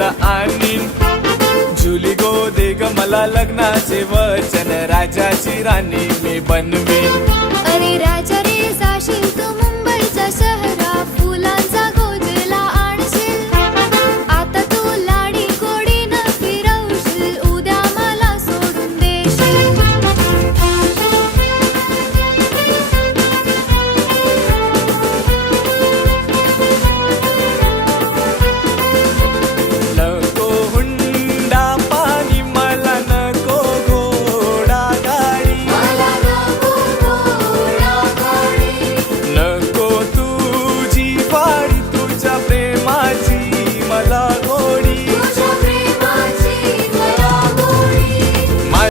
तुला आणीन. जुली गो दे ग मला लग्नाचे वचन, राजाची राणी मी बनवीन.